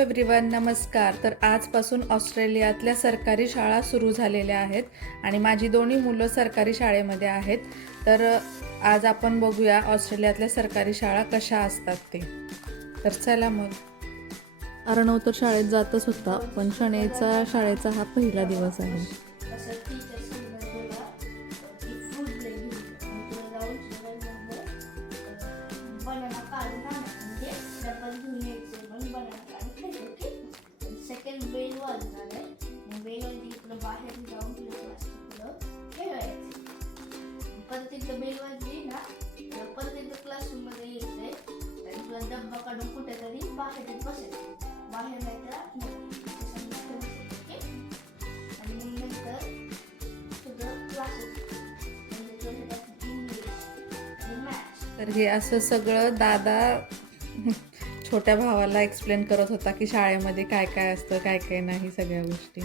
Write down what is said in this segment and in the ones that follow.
Everyone नमस्कार. तर आजपासून ऑस्ट्रेलियातल्या सरकारी शाळा सुरू झालेल्या आहेत आणि माझी दोन्ही मुलं सरकारी शाळेमध्ये आहेत. तर आज आपण बघूया ऑस्ट्रेलियातल्या सरकारी शाळा कशा असतात ते. तर चला मग. अर्णव तर शाळेत जातच होता पण शनेचा शाळेचा हा पहिला दिवस आहे. कुठेतरी बाहेर बाहेर नाही तर आणि नंतर तुझं क्लासेस तर हे असं सगळं दादा छोट्या भावाला एक्सप्लेन करत होता की शाळेमध्ये काय काय असतं काय काय नाही सगळ्या गोष्टी.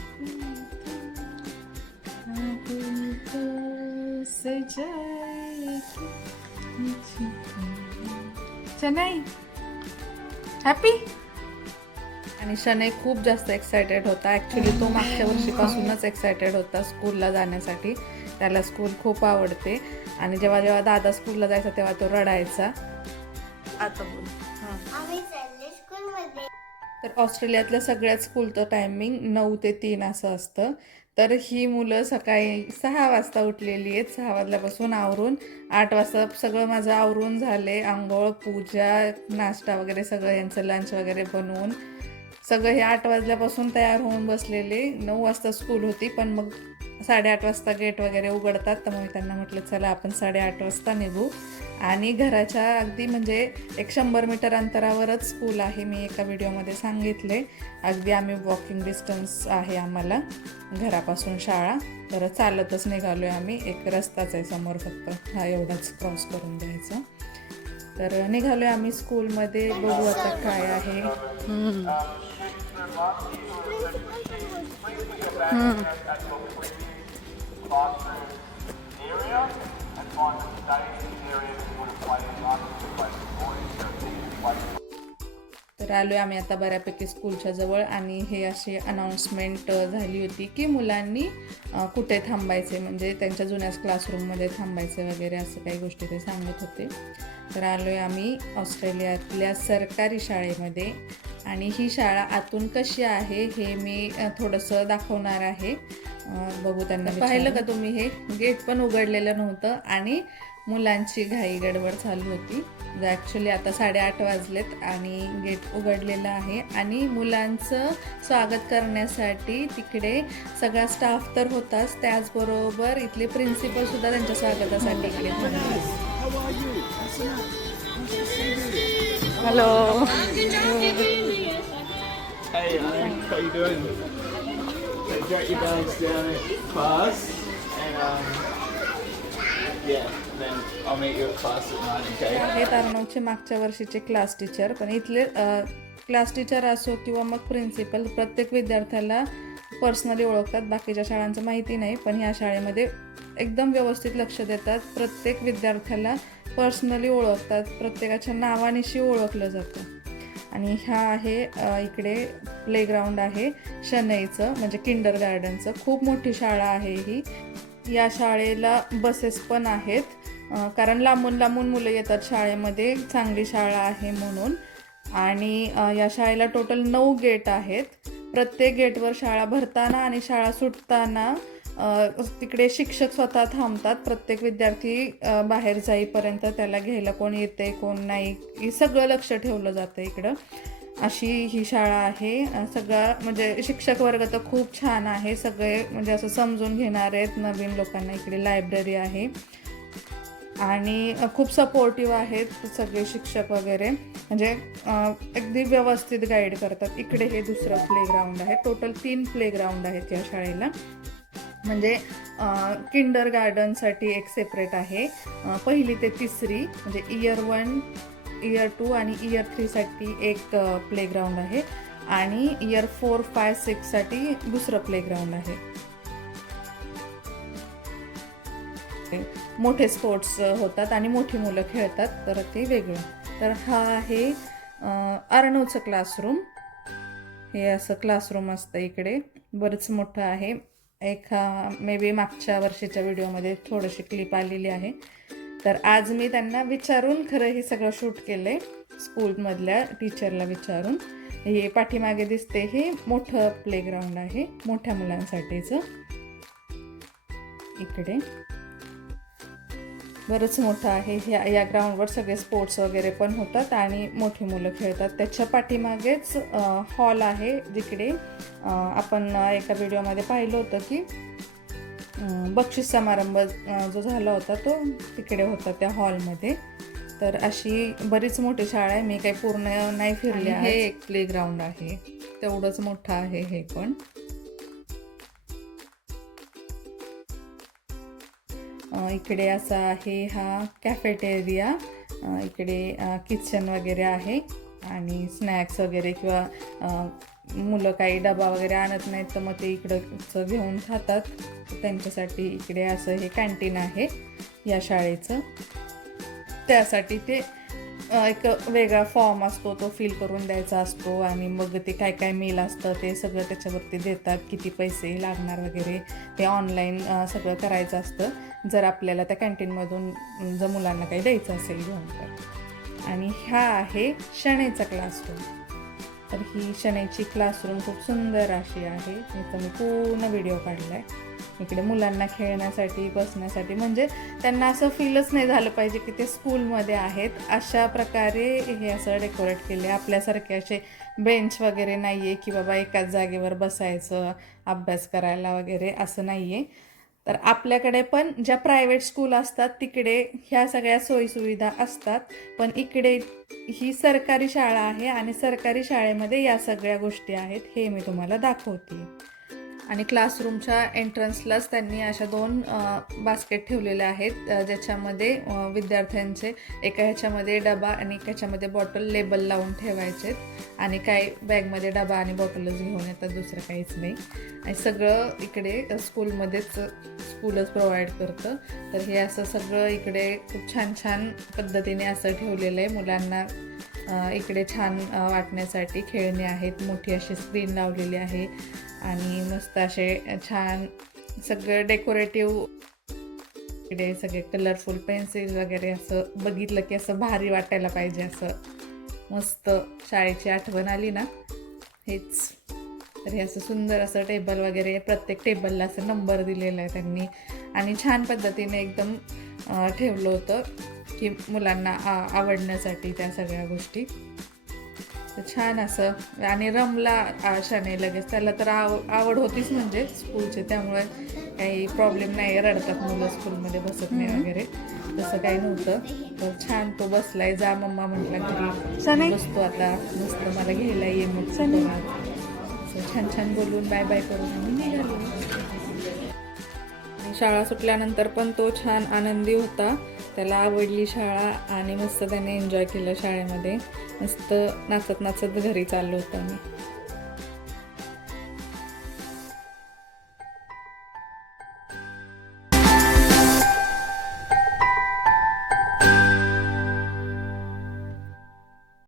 नाही हॅपी आणि शनई खूप जास्त एक्सायटेड होता. ॲक्च्युली तो मागच्या वर्षीपासूनच एक्सायटेड होता स्कूलला जाण्यासाठी. त्याला स्कूल खूप आवडते. आणि जेव्हा जेव्हा दादा स्कूलला जायचा तेव्हा तो रडायचा. आता बोल. तर ऑस्ट्रेलियातल्या सगळ्याच स्कूलचं टायमिंग नऊ ते तीन असं असतं. तर ही मुलं सकाळी सहा वाजता उठलेली आहेत. सहा वाजल्यापासून आवरून आठ वाजता सगळं माझं आवरून झाले. आंघोळ पूजा नाश्ता वगैरे सगळं यांचं लंच वगैरे बनवून सगळं हे आठ वाजल्यापासून तयार होऊन बसलेले. नऊ वाजता स्कूल होती पण मग साडेआठ वाजता गेट वगैरे उघडतात. तर मग मी त्यांना म्हटलं चला आपण साडेआठ वाजता निघू. आणि घराच्या अगदी म्हणजे एक शंभर मीटर अंतरावरच स्कूल आहे मी एका व्हिडिओमध्ये सांगितले. अगदी आम्ही वॉकिंग डिस्टन्स आहे आम्हाला घरापासून शाळा. तर चालतच निघालो आहे आम्ही. एक रस्ताच आहे समोर फक्त. हा एवढाच क्रॉस करून द्यायचा तर निघालो आहे आम्ही स्कूलमध्ये बघू आता काय आहे. classroom तर आलोय आम्ही आता बऱ्यापैकी स्कूलच्या जवळ आणि हे अशी अनाऊन्समेंट झाली होती की मुलांनी कुठे थांबायचे म्हणजे त्यांच्या जुन्याच क्लासरूममध्ये थांबायचे वगैरे असं काही गोष्टी ते सांगत होते. तर आलोय आम्ही ऑस्ट्रेलियातल्या सरकारी शाळेमध्ये आणि ही शाळा आतून कशी आहे हे मी थोडंसं दाखवणार आहे. बघू त्यांना पाहिलं का तुम्ही हे? गेट पण उघडलेलं नव्हतं आणि मुलांची घाई गडबड चालू होती. ॲक्च्युली आता साडेआठ वाजलेत आणि गेट उघडलेलं आहे. आणि मुलांचं स्वागत करण्यासाठी तिकडे सगळा स्टाफ तर होताच. त्याचबरोबर इथले प्रिन्सिपल सुद्धा त्यांच्या स्वागतासाठी इकडे हॅलो um, yeah, then हे तारणवचे मागच्या वर्षीचे क्लास टीचर पण इथले क्लास टीचर असो किंवा मग प्रिन्सिपल प्रत्येक विद्यार्थ्याला पर्सनली ओळखतात बाकीच्या शाळांचं माहिती नाही पण ह्या शाळेमध्ये एकदम व्यवस्थित लक्ष देतात. प्रत्येक विद्यार्थ्याला पर्सनली ओळखतात प्रत्येकाच्या नावानिशी ओळखलं जातं. आणि ह्या आहे इकडे प्लेग्राऊंड आहे शनईचं म्हणजे किंडर गार्डनचं खूप मोठी शाळा आहे ही. या शाळेला बसेस पण आहेत. कारण लांबून लांबून मुलं येतात शाळेमध्ये चांगली शाळा आहे म्हणून. आणि या शाळेला टोटल नऊ गेट आहेत. प्रत्येक गेटवर शाळा भरताना आणि शाळा सुटताना तिकडे शिक्षक स्वतः थांबतात. प्रत्येक विद्यार्थी बाहेर जाईपर्यंत त्याला घ्यायला कोण येते कोण नाही हे सगळं लक्ष ठेवलं जातं इकडं. अशी ही शाळा आहे. सगळा म्हणजे शिक्षक वर्ग तर खूप छान आहे. सगळे म्हणजे असं समजून घेणारे आहेत. नवीन लोकांना इकडे लायब्ररी आहे. आणि खूप सपोर्टिव्ह आहेत सगळे शिक्षक वगैरे. म्हणजे अगदी व्यवस्थित गाईड करतात. इकडे हे दुसरं प्लेग्राऊंड आहे. टोटल तीन प्लेग्राऊंड आहेत या शाळेला. म्हणजे किंडर गार्डनसाठी एक सेपरेट आहे. पहिली ते तिसरी म्हणजे इयर वन इयर टू आणि इयर थ्रीसाठी एक प्लेग्राऊंड आहे. आणि इयर फोर फाय सिक्ससाठी दुसरं प्लेग्राऊंड आहे. मोठे स्पोर्ट्स होतात आणि मोठी मुलं खेळतात तर ते वेगळं. तर हा आहे अर्णवचं क्लासरूम हे असं क्लासरूम असतं इकडे. बरंच मोठं आहे. एक मे बी मागच्या वर्षीच्या व्हिडिओमध्ये थोडीशी क्लिप आलेली आहे. तर आज मी त्यांना विचारून खरं हे सगळं शूट केलं आहे स्कूलमधल्या टीचरला विचारून. हे पाठीमागे दिसते हे मोठं प्लेग्राऊंड आहे मोठ्या मुलांसाठीचं. इकडे. बरंच मोठं आहे. ह्या या ग्राउंडवर सगळे स्पोर्ट्स वगैरे पण होतात आणि मोठी मुलं खेळतात. त्याच्या पाठीमागेच हॉल आहे जिकडे आपण एका व्हिडिओमध्ये पाहिलं होतं की बक्षीस समारंभ जो झाला होता तो तिकडे होता त्या हॉलमध्ये तर अशी बरीच मोठी शाळा आहे. मी काही पूर्ण नाही फिरले हे एक प्ले ग्राउंड आहे. तेवढंच मोठं आहे हे पण. इकडे असा आहे हा कॅफेटेरिया इकडे किचन वगैरे आहे आणि स्नॅक्स वगैरे किंवा मुलं काही डबा वगैरे आणत नाहीत तर मग ते इकडंचं घेऊन खातात. त्यांच्यासाठी इकडे असं हे कॅन्टीन आहे या शाळेचं. त्यासाठी ते एक वेगळा फॉर्म असतो तो फिल करून द्यायचा असतो आणि मग ते काय काय मेल असतं ते सगळं त्याच्यावरती देतात किती पैसे लागणार वगैरे ते ऑनलाईन सगळं करायचं असतं. जर आपल्याला त्या कॅन्टीनमधून जर मुलांना काही द्यायचं असेल घेऊन तर. आणि हा आहे शणेचा क्लासरूम तर ही शणेची क्लासरूम खूप सुंदर अशी आहे. याचा मी पूर्ण व्हिडिओ काढला आहे इकडे मुलांना खेळण्यासाठी बसण्यासाठी. म्हणजे त्यांना असं फीलच नाही झालं पाहिजे की ते स्कूलमध्ये आहेत. अशा प्रकारे हे असं डेकोरेट केले. आपल्यासारखे असे बेंच वगैरे नाही आहे की बाबा एकाच जागेवर बसायचं अभ्यास करायला वगैरे असं नाही आहे तर आपल्याकडे पण ज्या प्रायव्हेट स्कूल असतात तिकडे ह्या सगळ्या सोयीसुविधा असतात. पण इकडे ही सरकारी शाळा आहे आणि सरकारी शाळेमध्ये या सगळ्या गोष्टी आहेत हे मी तुम्हाला दाखवते. आणि क्लासरूमच्या एंट्रन्सलाच त्यांनी अशा दोन बास्केट ठेवलेल्या आहेत ज्याच्यामध्ये विद्यार्थ्यांचे एका ह्याच्यामध्ये डबा आणि एका ह्याच्यामध्ये बॉटल लेबल लावून ठेवायचे आणि काही बॅगमध्ये डबा आणि बॉटलच घेऊन येतात दुसरं काहीच नाही. आणि सगळं इकडे स्कूलमध्येच स्कूलच प्रोव्हाइड करतं. तर हे असं सगळं इकडे खूप छान छान पद्धतीने असं ठेवलेलं आहे. मुलांना इकडे छान वाटण्यासाठी खेळणे आहेत मोठी अशी स्क्रीन लावलेली आहे. आणि मस्त असे छान सगळं डेकोरेटिव्ह इकडे सगळे कलरफुल पेन्सिल वगैरे असं बघितलं की असं भारी वाटायला पाहिजे असं. मस्त शाळेची आठवण आली ना? हेच. तर हे असं सुंदर असं टेबल वगैरे प्रत्येक टेबलला असं नंबर दिलेला आहे त्यांनी. आणि छान पद्धतीने एकदम ठेवलं होतं की मुलांना आ- आवडण्यासाठी त्या सगळ्या गोष्टी. छान असं. आणि रमला आशाने लगेच. त्याला तर आव आवड होतीच म्हणजे स्कूलची. त्यामुळे काही प्रॉब्लेम नाही रडतात मुलं स्कूलमध्ये बसत नाही वगैरे. तसं काही नव्हतं. तर छान तो बसलाय. जा मम्मा म्हटला घरी बसतो आता. मस्त मला घ्यायला ये मग. छान छान बोलून बाय बाय करून आम्ही निघालो. शाळा सुटल्यानंतर पण तो छान आनंदी होता. त्याला आवडली शाळा आणि मस्त त्याने एन्जॉय केलं शाळेमध्ये. मस्त नाचत नाचत घरी चाललो होतो आम्ही.